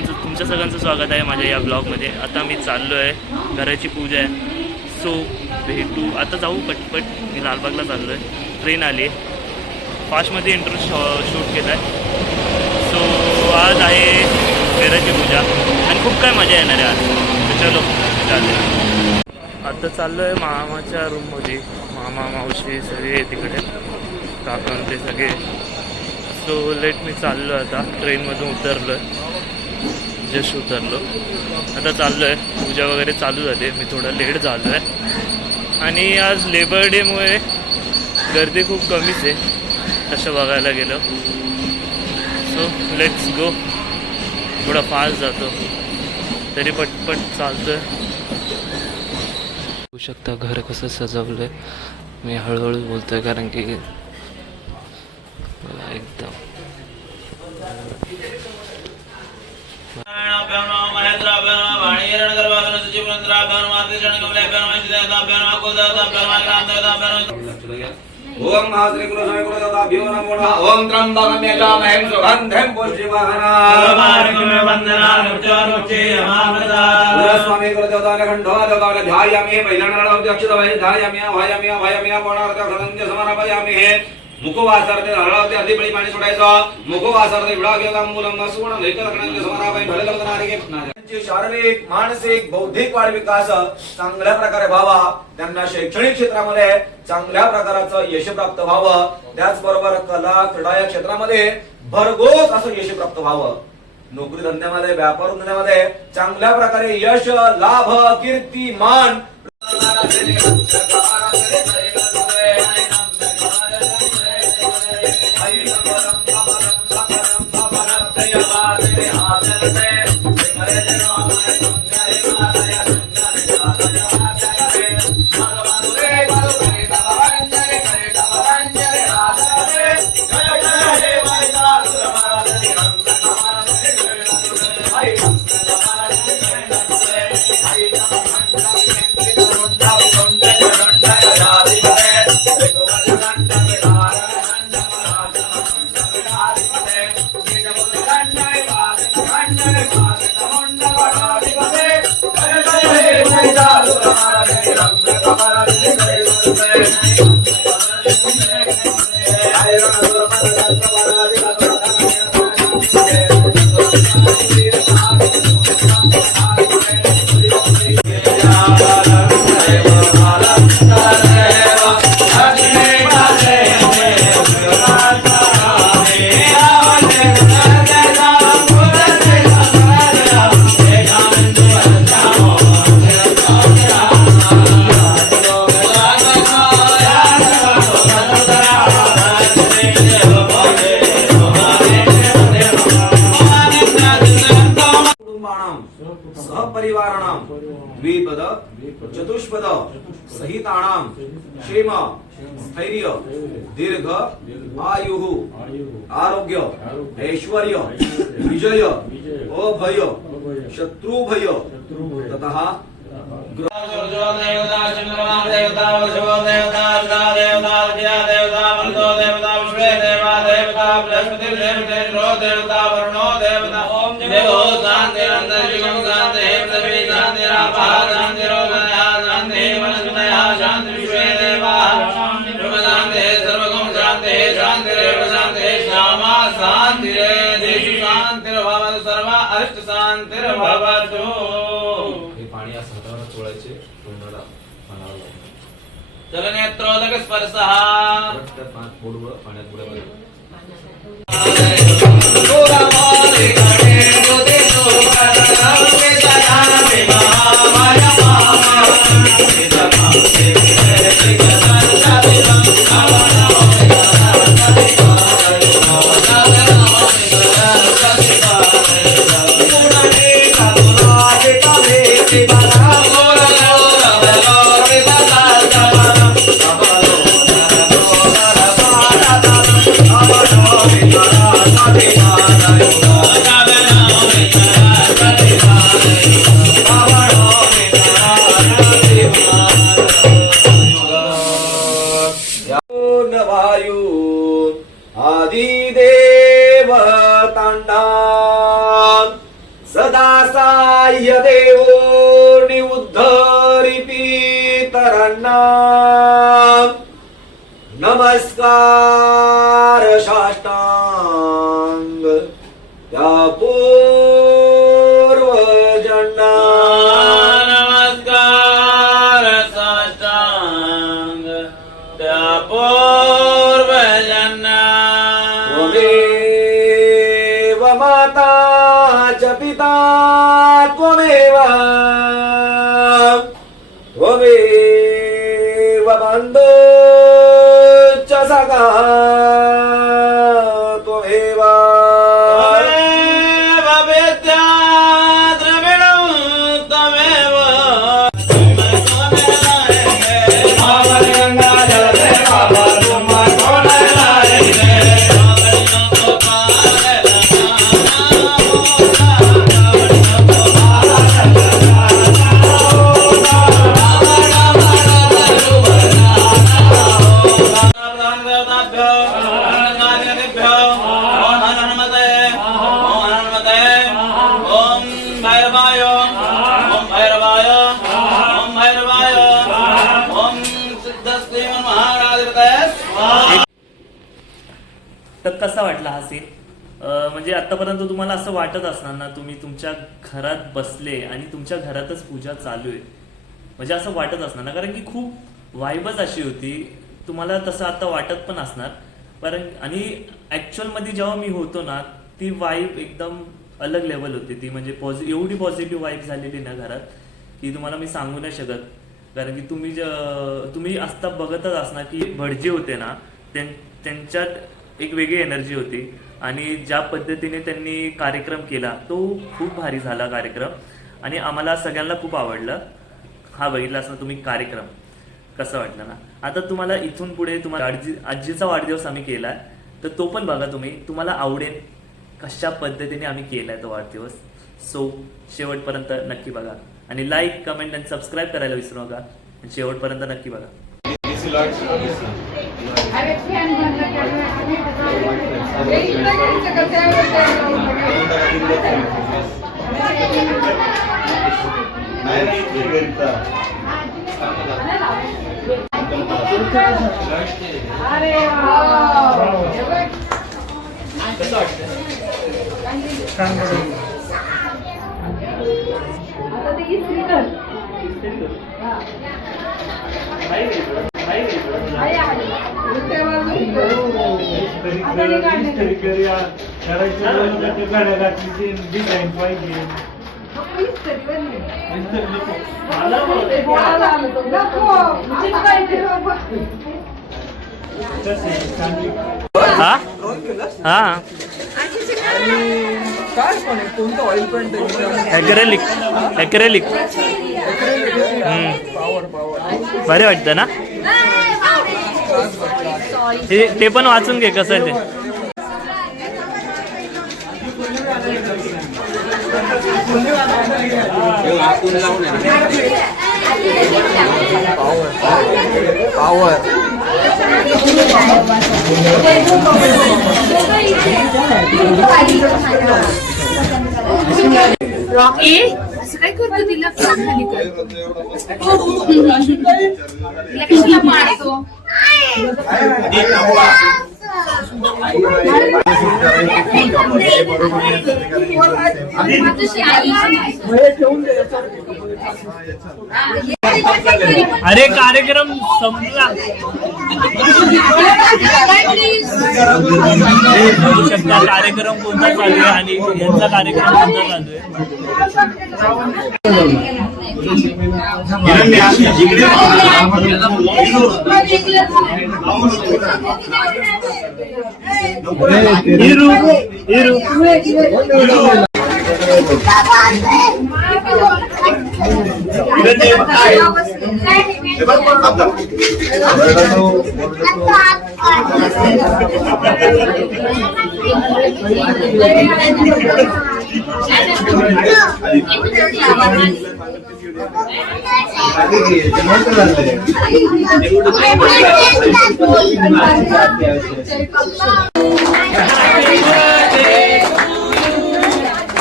तुमच्या सगळ्यांचं स्वागत आहे माझ्या या ब्लॉगमध्ये. आता मी चाललो आहे, घराची पूजा आहे. सो भेटू आता, जाऊ पटपट. मी लालबागला चाललो आहे, ट्रेन आली आहे. फास्टमध्ये इंट्रो शूट केला आहे. सो आज आहे घराची पूजा आणि खूप काय मजा येणार आहे आज. तर चलो चालले. आता चाललो आहे मामाच्या रूममध्ये. मामा मावशी सगळे तिकडे काका ते सगळे. सो लेट मी चाललो आता, ट्रेनमधून उतरलो आहे, जस्ट उतरलो. आता चाललो आहे, पूजा वगैरे चालू झाली. मी थोडा लेट झालो आहे आणि आज लेबर डेमुळे गर्दी खूप कमीच आहे तसं बघायला गेलं. So let's go. थोडा फास्ट जातो तरी पटपट चालतो आहे. बघू शकता घर कसं सजवलं आहे. मी हळूहळू बोलतो आहे कारण की एकदम ओम महाश्री गुरु स्वामी गुरु देवताभ्यो नमो नमः. ओम त्र्यंबकं यजामहे सुगन्धिं पुष्टिवर्धनम्. गुरु स्वामी गुरु देवताने खंडो देवताने ध्यायामि. पहिल्यानं अक्षतवै ध्यायामि वायामि वायामि कोणार्थ खंडं समर्पयामि. मुखवासार्थे हळवते अर्धी बळी पाणी सोडायचं. मुखवासार्थे विडा घेऊन मूलम सुवर्ण लेखनांचे समरापाई भले लग्नारिके त्यांची शारीरिक मानसिक बौद्धिक वाढ विकास चांगल्या प्रकारे व्हावा. त्यांना शैक्षणिक क्षेत्रामध्ये चांगल्या प्रकारचं यश प्राप्त व्हावं. त्याचबरोबर कला क्रीडा या क्षेत्रामध्ये भरघोस असं यश प्राप्त व्हावं. नोकरी धंद्यामध्ये व्यापार धंद्यामध्ये चांगल्या प्रकारे यश लाभ कीर्ती मान सहपरिवाराणां द्विपद चतुष्पद सहितानां क्षेम स्थैर्य दीर्घ आयुः आरोग्य ऐश्वर्य विजय अभय शत्रुभय ततः जलनेत्रोदक स्पर्शः सदा साह्य देवो निउद्धरि पितरांना नमस्कार साष्टांग त्या पूर्वजांना नमस्कार साष्टांग त्या पूर्वजांना त्वमेव माता च पिता त्वमेव बन्धु च सखा त्वमेव विद्या द्रविणं त्वमेव तर कसा वाटला हा सीन? म्हणजे आतापर्यंत तुम्हाला असं वाटत असणार ना, तुम्ही तुमच्या घरात बसले आणि तुमच्या घरातच पूजा चालू आहे, म्हणजे असं वाटत असणार ना, कारण की खूप वाईबच अशी होती. तुम्हाला तसं आता वाटत पण असणार, कारण आणि ॲक्च्युअलमध्ये जेव्हा मी होतो ना, ती वाईब एकदम अलग लेवल होती ती, म्हणजे एवढी पॉझिटिव्ह वाईब झालेली ना घरात की तुम्हाला मी सांगू नाही शकत. कारण की तुम्ही आत्ता बघतच असणार की भटजी होते ना, त्यांच्यात एक वेगळी एनर्जी होती आणि ज्या पद्धतीने त्यांनी कार्यक्रम केला तो खूप भारी झाला कार्यक्रम आणि आम्हाला सगळ्यांना खूप आवडलं. हा बघितला असणार तुम्ही कार्यक्रम कसं वाटलं ना. आता तुम्हाला इथून पुढे तुम्हाला आजीचा वाढदिवस आम्ही केला तर तो पण बघा तुम्ही, तुम्हाला आवडेल कशा पद्धतीने आम्ही केलाय तो वाढदिवस. सो शेवटपर्यंत नक्की बघा आणि लाईक कमेंट आणि सबस्क्राईब करायला विसरू नका आणि शेवटपर्यंत नक्की बघा. डिझाईन पाहिजे हा हा काय पण आहे कोणतं ऑइल पेंट ॲक्रेलिक ॲक्रेलिक बरे वाटतं ना. ते पण वाचून घे कसं आहे ते. रॉकी असं काय करतो तिला खाली कर तिला कशाला मारतो. अरे कार्यक्रम संपला. कार्यक्रम कोणता चालू आहे आणि यांचा कार्यक्रम कोणता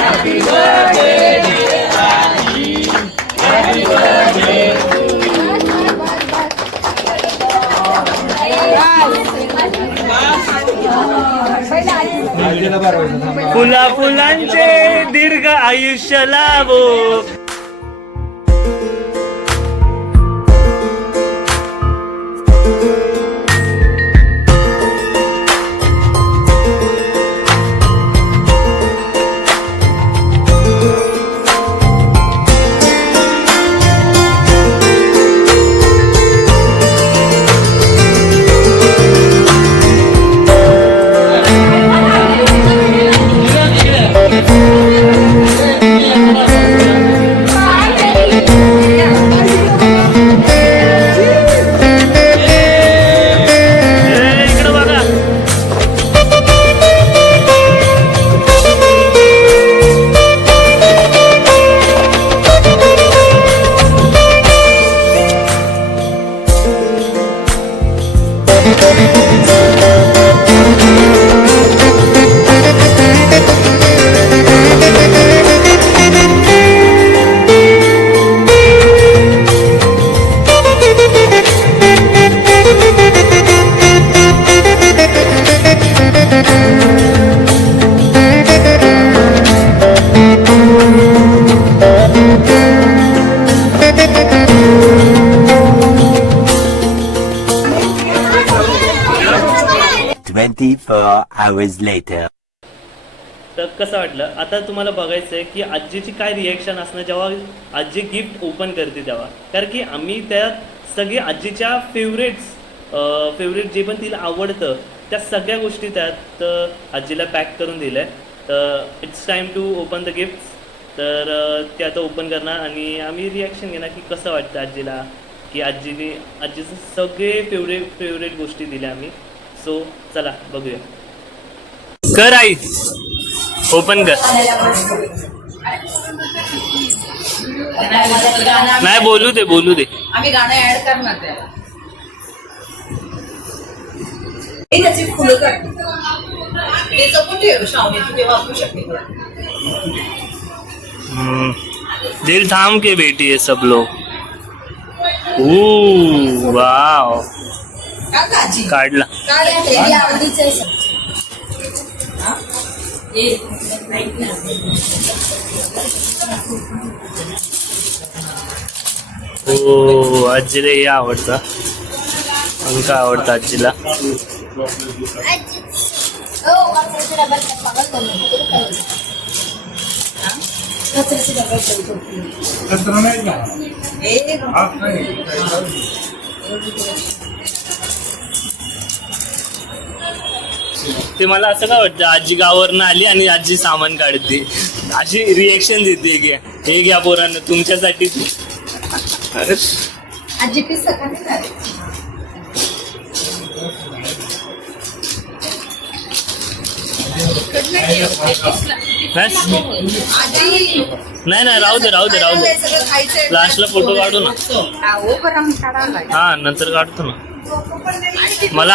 Happy birthday. फुला फुलांचे दीर्घ आयुष्य लाभो. इकडं बघा. Hours later. तर कसं वाटलं आता तुम्हाला बघायचं आहे की आजीची काय रिॲक्शन असणार जेव्हा आजी गिफ्ट ओपन करते तेव्हा. कारण की आम्ही त्यात सगळी आजीच्या फेवरेट जे पण तिला आवडतं त्या सगळ्या गोष्टी त्यात आजीला पॅक करून दिल्या आहे. तर it's time to open the gifts. तर ते आता ओपन करणार आणि आम्ही रिॲक्शन घेणार की कसं वाटतं आजीला की आजीचं सगळे फेवरेट गोष्टी दिल्या आम्ही. सो चला बघूया. कर आई ओपन कर. नाही बोलू दे. आम्ही गाणं ऍड करणार त्याला. हे त्याची फुलं काढ. ते जपून ठेव श्रावणी, तू ते वापरू शकते. दिल थाम के बेटी है सब लोग. वाव का काजी काढला. काय आवडीचं आहे सर. हो आजीला हे आवडतं. आणि काय आवडतं आजीला. ते मला असं काय वाटतं आजी गावावरनं आली आणि आजी सामान काढते अशी रिएक्शन देते की हे घ्या पोरांना तुमच्यासाठी. आजी पीस सकाळी झाली. नाही राहू दे लास्टला फोटो काढू ना. हा नंतर काढतो ना. मला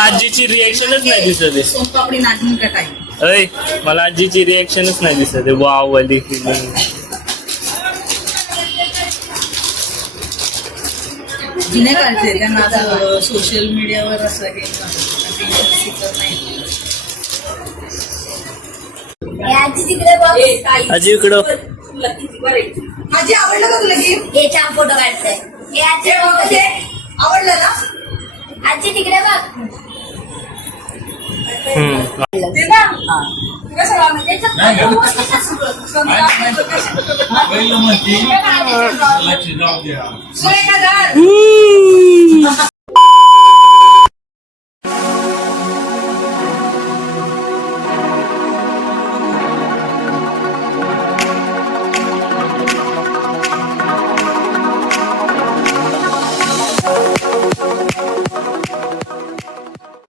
आजीची रिएक्शनच नाही दिसत. सोनपापडी नाचून का काय. अय मला आजीची रिएक्शनच नाही दिसत. वाव वाली फिलिंग. जुने काढते त्यांना आता सोशल मीडियावर असं काही आजी इकडं. आजी आवडलं का तुला गिफ्ट. हे छान फोटो काढताय. हे आजी आवडलं ना. आजी तिकडे बघ. ते ना कसं